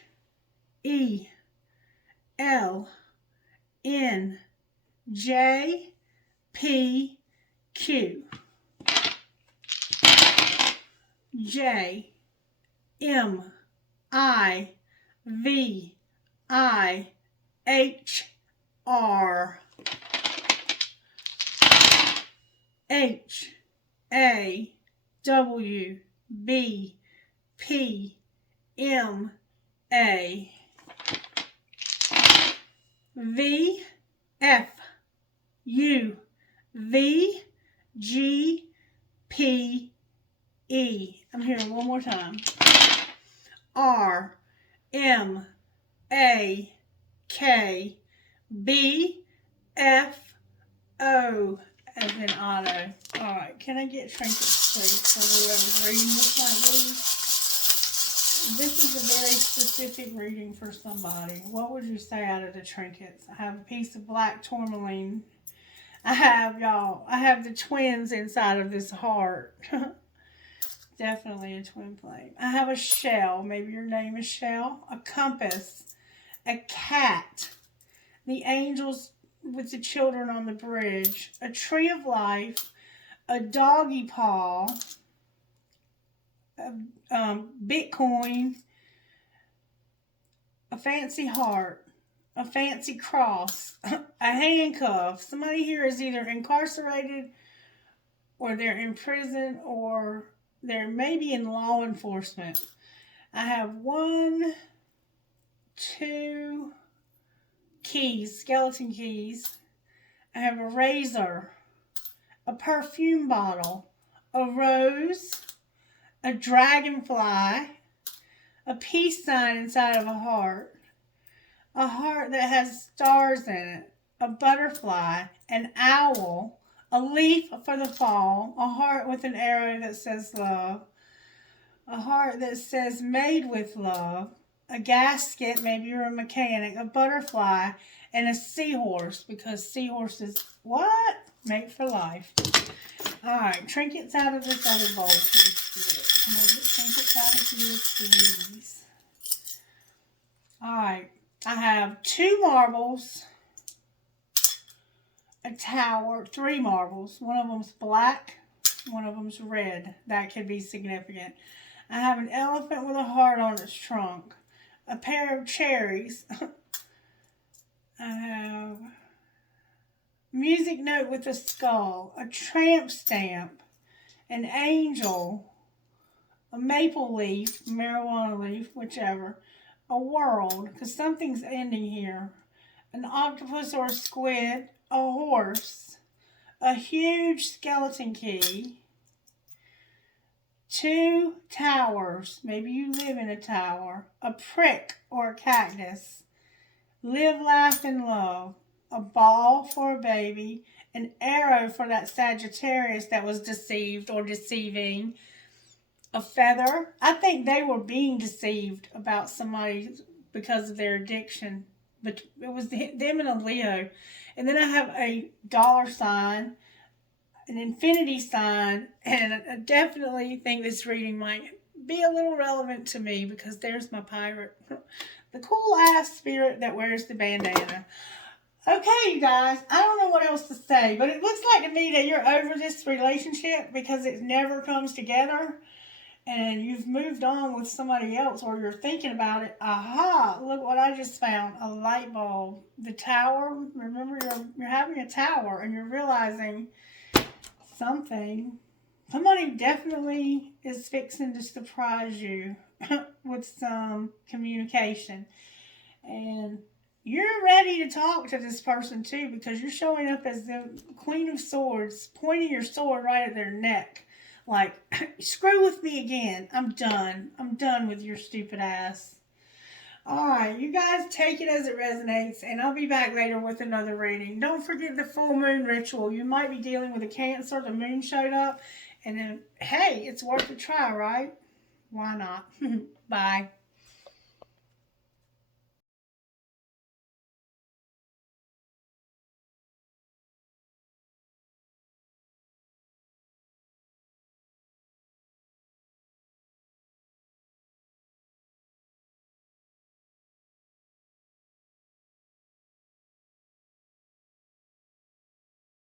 E, L, N, J, P, Q. J, M, I, V, I, H, R. H, A, W, B, P, M, A. V, F, U, V, G, P, E. I'm hearing one more time. R, M, A, K, B, F, O, as in Otto. Alright, can I get trinkets, please, for whoever's reading this might be? This is a very specific reading for somebody. What would you say out of the trinkets? I have a piece of black tourmaline. I have the twins inside of this heart. Definitely a twin flame. I have a shell. Maybe your name is Shell. A compass. A cat. The angels with the children on the bridge. A tree of life. A doggy paw. Bitcoin. A fancy heart. A fancy cross. A handcuff. Somebody here is either incarcerated or they're in prison or they're maybe in law enforcement. I have 1, 2 keys, skeleton keys. I have a razor, a perfume bottle, a rose, a dragonfly, a peace sign inside of a heart that has stars in it, a butterfly, an owl, a leaf for the fall, a heart with an arrow that says love, a heart that says made with love, a gasket, maybe you're a mechanic, a butterfly, and a seahorse, because seahorses, what? Made for life. Alright, trinkets out of this other bowl, please. Can I get trinkets out of here, please? Alright, I have 2 marbles, a tower, 3 marbles. One of them's black, one of them's red. That could be significant. I have an elephant with a heart on its trunk, a pair of cherries. I have music note with a skull, a tramp stamp, an angel, a maple leaf, marijuana leaf, whichever, a world, because something's ending here, an octopus or a squid, a horse, a huge skeleton key, 2 towers, maybe you live in a tower, a prick or a cactus, live, laugh, and love, a ball for a baby, an arrow for that Sagittarius that was deceived or deceiving, a feather. I think they were being deceived about somebody because of their addiction, but it was them and a Leo. And then I have a dollar sign, an infinity sign, and I definitely think this reading might be a little relevant to me because there's my pirate. The cool ass spirit that wears the bandana. Okay, you guys, I don't know what else to say, but it looks like to me that you're over this relationship because it never comes together and you've moved on with somebody else, or you're thinking about it. Aha, look what I just found, a light bulb. The tower, remember you're having a tower and you're realizing somebody definitely is fixing to surprise you with some communication. And you're ready to talk to this person too, because you're showing up as the Queen of Swords, pointing your sword right at their neck. Like, screw with me again. I'm done. I'm done with your stupid ass. Alright, you guys take it as it resonates, and I'll be back later with another reading. Don't forget the full moon ritual. You might be dealing with a Cancer. The moon showed up, and then, hey, it's worth a try, right? Why not? Bye.